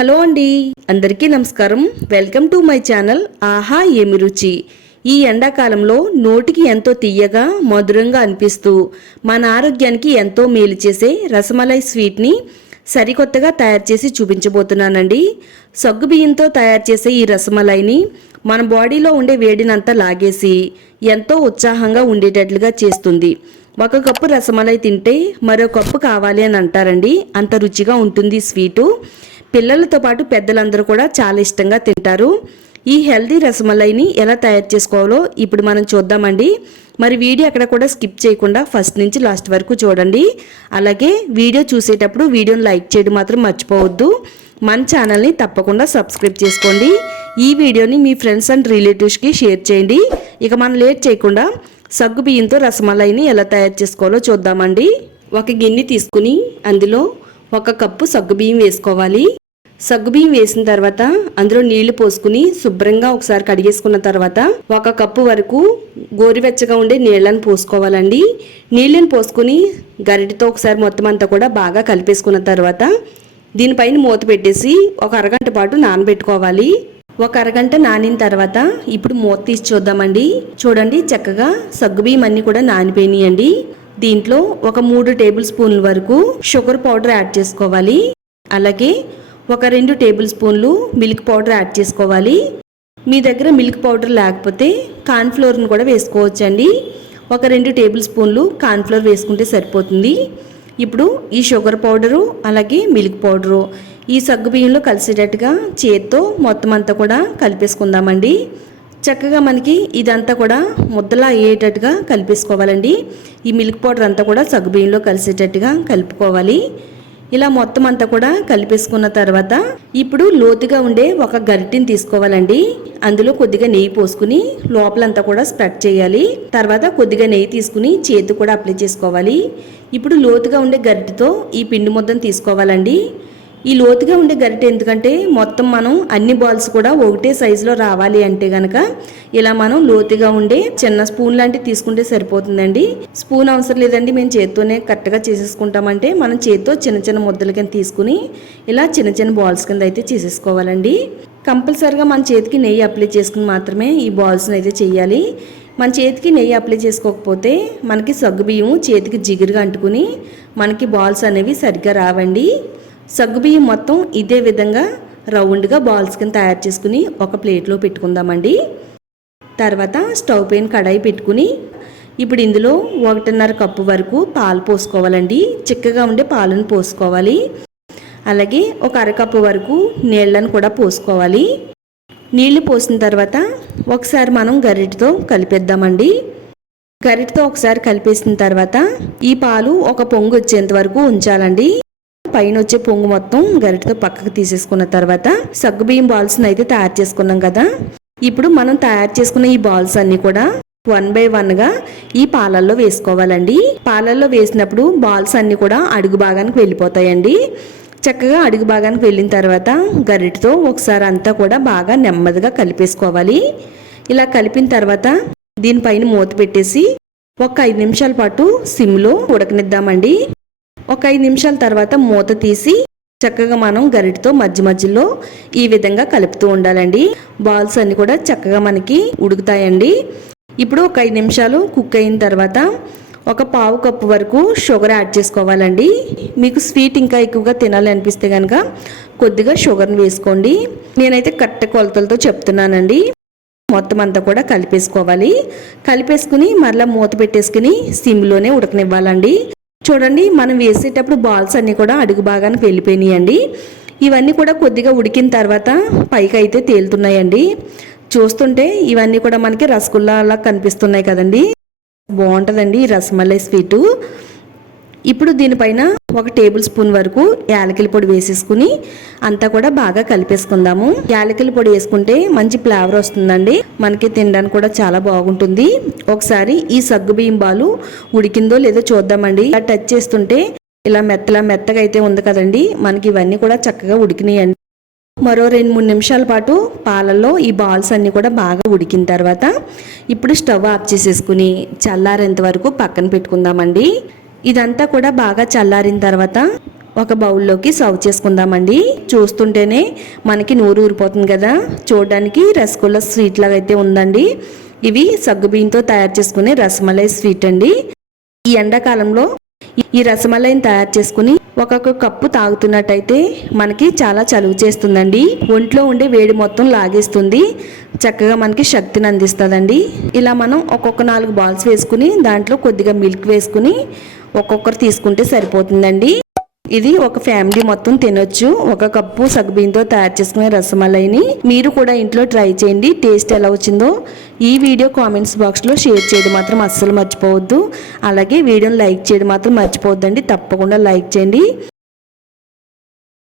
Hello అండి. అందరికీ నమస్కారం. వెల్కమ్ టు మై ఛానల్ ఆహా ఏమి రుచి. ఈ ఎండాకాలంలో నోటికి ఎంతో తీయగా మధురంగా అనిపిస్తూ మన ఆరోగ్యానికి ఎంతో మేలు చేసే రసమలై స్వీట్ని సరికొత్తగా తయారు చేసి చూపించబోతున్నానండి. సగ్గు బియ్యంతో తయారు చేసే ఈ రసమలైని మన బాడీలో ఉండే వేడినంతా లాగేసి ఎంతో ఉత్సాహంగా ఉండేటట్లుగా చేస్తుంది. ఒక కప్పు రసమలై తింటే మరో కప్పు కావాలి అని అంటారండి. అంత రుచిగా ఉంటుంది స్వీటు. పిల్లలతో పాటు పెద్దలందరూ కూడా చాలా ఇష్టంగా తింటారు. ఈ హెల్దీ రసమలైని ఎలా తయారు చేసుకోవాలో ఇప్పుడు మనం చూద్దామండి. మరి వీడియో అక్కడ కూడా స్కిప్ చేయకుండా ఫస్ట్ నుంచి లాస్ట్ వరకు చూడండి. అలాగే వీడియో చూసేటప్పుడు వీడియోని లైక్ చేయడం మాత్రం మర్చిపోవద్దు. మన ఛానల్ని తప్పకుండా సబ్స్క్రైబ్ చేసుకోండి. ఈ వీడియోని మీ ఫ్రెండ్స్ అండ్ రిలేటివ్స్కి షేర్ చేయండి. ఇక మనం లేట్ చేయకుండా సగ్గు బియ్యంతో రసమలైని ఎలా తయారు చేసుకోవాలో చూద్దామండి. ఒక గిన్నె తీసుకుని అందులో ఒక కప్పు సగ్గుబియ్యం వేసుకోవాలి. సగ్గుబియ్యం వేసిన తర్వాత అందులో నీళ్ళు పోసుకుని శుభ్రంగా ఒకసారి కడిగేసుకున్న తర్వాత ఒక కప్పు వరకు గోరువెచ్చగా ఉండే నీళ్ళని పోసుకోవాలండి. నీళ్ళని పోసుకుని గరిటతో ఒకసారి మొత్తం అంతా కూడా బాగా కలిపేసుకున్న తర్వాత దీనిపైన మూత పెట్టేసి ఒక అరగంట పాటు నానబెట్టుకోవాలి. ఒక అరగంట నానిన తర్వాత ఇప్పుడు మూత తీసి చూద్దామండి. చూడండి చక్కగా సగ్గుబియ్యం అన్ని కూడా నానిపోయినాయండి. దీంట్లో ఒక మూడు టేబుల్ స్పూన్ల వరకు షుగర్ పౌడర్ యాడ్ చేసుకోవాలి. అలాగే ఒక రెండు టేబుల్ స్పూన్లు మిల్క్ పౌడర్ యాడ్ చేసుకోవాలి. మీ దగ్గర మిల్క్ పౌడర్ లేకపోతే కార్న్ఫ్లోర్ని కూడా వేసుకోవచ్చండి. ఒక రెండు టేబుల్ స్పూన్లు కార్న్ఫ్లోర్ వేసుకుంటే సరిపోతుంది. ఇప్పుడు ఈ షుగర్ పౌడరు అలాగే మిల్క్ పౌడరు ఈ సగ్గు బియ్యంలో కలిసేటట్టుగా చేత్తో మొత్తం అంతా కూడా కలిపేసుకుందామండి. చక్కగా మనకి ఇదంతా కూడా ముద్దలా అయ్యేటట్టుగా కలిపేసుకోవాలండి. ఈ మిల్క్ పౌడర్ అంతా కూడా సగ్గు బియ్యంలో కలిసేటట్టుగా కలుపుకోవాలి. ఇలా మొత్తం అంతా కూడా కలిపేసుకున్న తర్వాత ఇప్పుడు లోతుగా ఉండే ఒక గరిటెని తీసుకోవాలండి. అందులో కొద్దిగా నెయ్యి పోసుకుని లోపలంతా కూడా స్ప్రెడ్ చేయాలి. తర్వాత కొద్దిగా నెయ్యి తీసుకుని చేతి కూడా అప్లై చేసుకోవాలి. ఇప్పుడు లోతుగా ఉండే గరిటితో ఈ పిండి ముద్దను తీసుకోవాలండి. ఈ లోతుగా ఉండే గరిటె ఎందుకంటే మొత్తం మనం అన్ని బాల్స్ కూడా ఒకటే సైజులో రావాలి అంటే గనక ఇలా మనం లోతుగా ఉండే చిన్న స్పూన్ లాంటివి తీసుకుంటే సరిపోతుందండి. స్పూన్ అవసరం లేదండి. మేము చేత్తోనే కరెక్ట్గా చేసేసుకుంటామంటే మనం చేత్తో చిన్న చిన్న ముద్దల కింద తీసుకుని ఇలా చిన్న చిన్న బాల్స్ కింద అయితే చేసేసుకోవాలండి. కంపల్సరిగా మన చేతికి నెయ్యి అప్లై చేసుకుని మాత్రమే ఈ బాల్స్ని అయితే చేయాలి. మన చేతికి నెయ్యి అప్లై చేసుకోకపోతే మనకి సగ్గుబియ్యం చేతికి జిగురుగా అంటుకుని మనకి బాల్స్ అనేవి సరిగ్గా రావండి. సగ్గుబియ్యం మొత్తం ఇదే విధంగా రౌండ్గా బాల్స్ కింద తయారు చేసుకుని ఒక ప్లేట్లో పెట్టుకుందామండి. తర్వాత స్టవ్ పైన కడాయి పెట్టుకుని ఇప్పుడు ఇందులో ఒకటిన్నర కప్పు వరకు పాలు పోసుకోవాలండి. చిక్కగా ఉండే పాలను పోసుకోవాలి. అలాగే ఒక అరకప్పు వరకు నీళ్ళను కూడా పోసుకోవాలి. నీళ్ళు పోసిన తర్వాత ఒకసారి మనం గరిటతో కలిపేద్దామండి. గరిటతో ఒకసారి కలిపేసిన తర్వాత ఈ పాలు ఒక పొంగు వచ్చేంత వరకు ఉంచాలండి. పైన వచ్చే పొంగు మొత్తం గరిటతో పక్కకు తీసేసుకున్న తర్వాత సగ్గుబియ్యం బాల్స్ అయితే తయారు చేసుకున్నాం కదా. ఇప్పుడు మనం తయారు చేసుకున్న ఈ బాల్స్ అన్ని కూడా వన్ బై వన్గా ఈ పాలల్లో వేసుకోవాలండి. పాలల్లో వేసినప్పుడు బాల్స్ అన్ని కూడా అడుగు భాగానికి వెళ్ళిపోతాయండి. చక్కగా అడుగు భాగానికి వెళ్ళిన తర్వాత గరిటతో ఒకసారి అంతా కూడా బాగా నెమ్మదిగా కలిపేసుకోవాలి. ఇలా కలిపిన తర్వాత దీనిపైన మూత పెట్టేసి ఒక ఐదు నిమిషాల పాటు సిమ్లో ఉడకనిద్దామండి. ఒక ఐదు నిమిషాల తర్వాత మూత తీసి చక్కగా మనం గరిటతో మధ్య మధ్యలో ఈ విధంగా కలుపుతూ ఉండాలండి. బాల్స్ అన్ని కూడా చక్కగా మనకి ఉడుకుతాయండి. ఇప్పుడు ఒక ఐదు నిమిషాలు కుక్ అయిన తర్వాత ఒక పావు కప్పు వరకు షుగర్ యాడ్ చేసుకోవాలండి. మీకు స్వీట్ ఇంకా ఎక్కువగా తినాలనిపిస్తే కనుక కొద్దిగా షుగర్ని వేసుకోండి. నేనైతే కట్ట కొలతలతో చెప్తున్నానండి. మొత్తం అంతా కూడా కలిపేసుకోవాలి. కలిపేసుకుని మరలా మూత పెట్టేసుకుని సిమ్లోనే ఉడకనివ్వాలండి. చూడండి మనం వేసేటప్పుడు బాల్స్ అన్నీ కూడా అడుగు భాగానికి వెళ్ళిపోయినాయండి. ఇవన్నీ కూడా కొద్దిగా ఉడికిన తర్వాత పైకి అయితే తేలుతున్నాయండి. చూస్తుంటే ఇవన్నీ కూడా మనకి రసగుల్లా అలా కనిపిస్తున్నాయి కదండి. బాగుంటుందండి ఈ రసమలై స్వీటు. ఇప్పుడు దీనిపైన ఒక టేబుల్ స్పూన్ వరకు యాలకల పొడి వేసేసుకుని అంతా కూడా బాగా కలిపేసుకుందాము. యాలకిల పొడి వేసుకుంటే మంచి ఫ్లేవర్ వస్తుందండి. మనకి తినడానికి కూడా చాలా బాగుంటుంది. ఒకసారి ఈ సగ్గు బియ్యం బాలు ఉడికిందో లేదో చూద్దామండి. ఇలా టచ్ చేస్తుంటే ఇలా మెత్తలా మెత్తగా అయితే ఉంది కదండి. మనకి ఇవన్నీ కూడా చక్కగా ఉడికినాయండి. మరో రెండు మూడు నిమిషాల పాటు పాలల్లో ఈ బాల్స్ అన్నీ కూడా బాగా ఉడికిన తర్వాత ఇప్పుడు స్టవ్ ఆఫ్ చేసేసుకుని చల్లారేంత వరకు పక్కన పెట్టుకుందామండి. ఇదంతా కూడా బాగా చల్లారిన తర్వాత ఒక బౌల్లోకి సర్వ్ చేసుకుందామండి. చూస్తుంటేనే మనకి నోరు ఊరిపోతుంది కదా. చూడడానికి రసగుల్లా స్వీట్ లాగా అయితే ఉందండి. ఇవి సగ్గుబియ్యంతో తయారు చేసుకునే రసమలై స్వీట్ అండి. ఈ ఎండాకాలంలో ఈ రసమలైని తయారు చేసుకుని ఒక్కొక్క కప్పు తాగుతున్నట్టయితే మనకి చాలా చలువ చేస్తుందండి. ఒంట్లో ఉండే వేడి మొత్తం లాగేస్తుంది. చక్కగా మనకి శక్తిని అందిస్తుందండి. ఇలా మనం ఒక్కొక్క నాలుగు బాల్స్ వేసుకుని దాంట్లో కొద్దిగా మిల్క్ వేసుకుని ఒక్కొక్కరు తీసుకుంటే సరిపోతుందండి. ఇది ఒక ఫ్యామిలీ మొత్తం తినొచ్చు. ఒక కప్పు సగ్బియ్యంతో తయారు చేసుకునే రసమలైని మీరు కూడా ఇంట్లో ట్రై చేయండి. టేస్ట్ ఎలా వచ్చిందో ఈ వీడియో కామెంట్స్ బాక్స్లో షేర్ చేయడం మాత్రం అస్సలు మర్చిపోవద్దు. అలాగే వీడియోని లైక్ చేయడం మాత్రం మర్చిపోవద్దండి. తప్పకుండా లైక్ చేయండి.